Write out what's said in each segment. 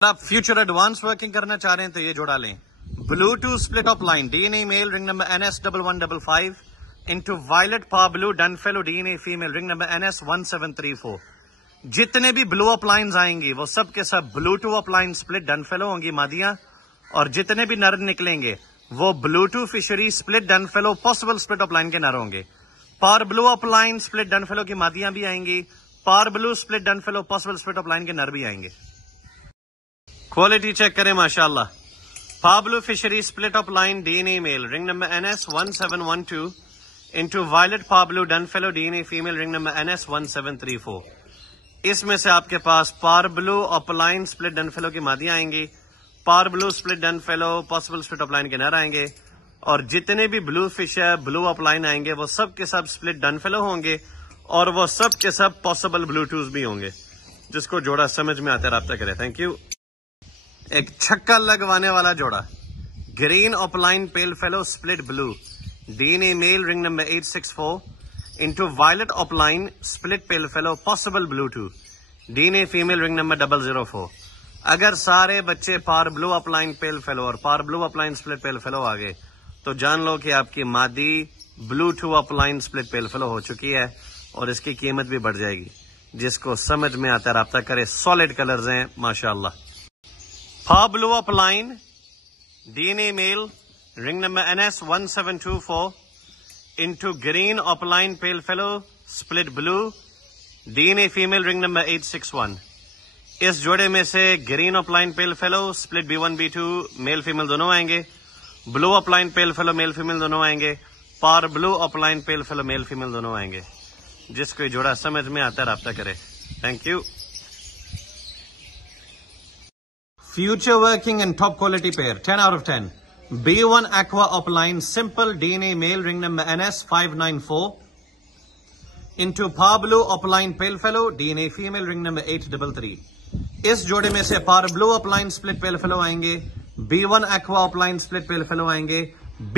آپ future advance working کرنا چاہ رہے ہیں تو یہ جوڑا لیں. بلوٹوتھ split opaline D N A male رنگ number NS1155 into violet par blue DunFallow D N A female رنگ نمبر NS1734. جتنے بھی بلو اپ لائنز آئیں گی وہ سب کے سب بلوٹو اپ لائن سپلٹ DunFallow ہوں گی مادیاں, اور جتنے بھی نر نکلیں گے وہ بلوٹو فشری split DunFallow possible split opaline کے نر ہوں گے. پار بلو اپ لائن سپلٹ DunFallow کی مادیاں بھی آئیں گی, par blue split DunFallow possible split opaline کے نر بھی آئیں گے. کوالٹی چیک کریں ماشاءاللہ. پابلو فشری split opaline D N A male رنگ number NS1712 into violet par blue DunFallow D N A female رنگ نمبر NS1734. اس میں سے آپ کے پاس پار بلو اپ لائن سپلٹ DunFallow کی مادیاں آئیں گی, par blue split DunFallow possible split opaline کے نر آئیں گے, اور جتنے بھی بلو فشر بلو اپ لائن آئیں گے وہ سب کے سب سپلٹ DunFallow ہوں گے, اور وہ سب کے سب پاسبل بلوٹوز بھی ہوں گے. جس کو جوڑا سمجھ میں آتا ہے رابطہ کرے. Thank you. ایک چھکا لگوانے والا جوڑا green up line PaleFallow split blue D N A male رنگ number 864 into violet up line split PaleFallow possible بلوٹو ڈی این اے فیمیل رنگ نمبر 004. اگر سارے بچے پار بلو اپ لائن PaleFallow اور پار بلو اپ لائن سپلٹ PaleFallow آ گئے تو جان لو کہ آپ کی مادی بلوٹو اپ لائن سپلٹ PaleFallow ہو چکی ہے, اور اس کی قیمت بھی بڑھ جائے گی. جس کو سمجھ میں آتا ہے رابطہ کرے. سالڈ کلرز ہیں ماشاءاللہ. Par blue opaline D N A male رنگ number NS1724 into green up line PaleFallow split blue D N A female رنگ نمبر 861. اس جوڑے میں سے گرین اپ line PaleFallow split B1 B2 male female دونوں آئیں گے, بلو اپ line PaleFallow male female دونوں آئیں گے, پار بلو اپ لائن PaleFallow میل فیمیل دونوں آئیں گے. جس کو یہ جوڑا سمجھ میں آتا ہے رابطہ کرے. Thank you. Future working and top quality pair, 10 out of 10. B1 Aqua upline simple DNA male ring number NS594 into Pablo upline PaleFallow DNA female ring number 833. اس جوڑے میں سے پار بلو upline split PaleFallow آئیں گے, B1 Aqua upline split PaleFallow آئیں گے,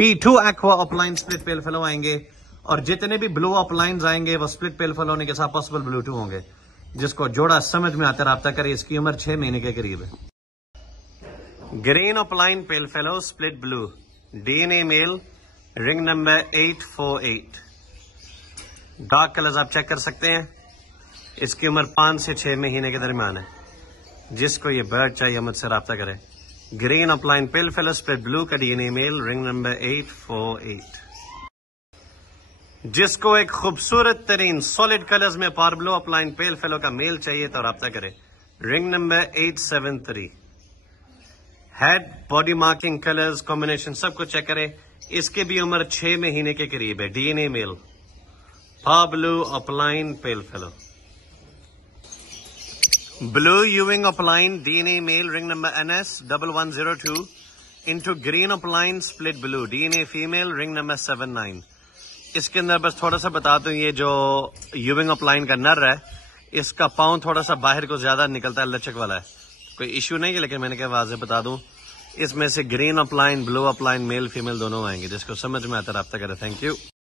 B2 Aqua upline split PaleFallow آئیں گے, اور جتنے بھی بلو upline آئیں گے وہ split PaleFallow ہونے کے ساتھ possible blue 2 ہوں گے. جس کو جوڑا سمجھ میں آتا ہے رابطہ کرے. اس کی عمر 6 مہینے کے قریب ہے. Green up line PaleFallow split blue D N A male رنگ نمبر 848. ڈارک کلرز آپ چیک کر سکتے ہیں. اس کی عمر 5 سے 6 مہینے کے درمیان ہے. جس کو یہ برڈ چاہیے مجھ سے رابطہ کرے. گرین اپ لائن PaleFallow سپلٹ بلو کا ڈی این اے میل رنگ نمبر 848. جس کو ایک خوبصورت ترین سالڈ کلرز میں پار بلو اپ لائن PaleFallow کا میل چاہیے تو رابطہ کرے. Ring number 873. Head body marking colours combination سب کو چیک کرے. اس کی بھی عمر 6 مہینے کے قریب ہے. D N A male par blue up line PaleFallow. Blue یوونگ opaline D N A male رنگ number NS1102 into green up line split blue D N A female رنگ نمبر 79. اس کے اندر بس تھوڑا سا بتا دوں, یہ جو یوونگ اپ لائن کا نر ہے اس کا پاؤں تھوڑا سا باہر کو زیادہ نکلتا ہے, لچک والا ہے. کوئی ایشو نہیں ہے, لیکن میں نے کہا واضح بتا دوں. اس میں سے گرین اپ لائن بلو اپ لائن میل فیمیل دونوں آئیں گے. جس کو سمجھ میں آتا ہے رابطہ کرے. Thank you.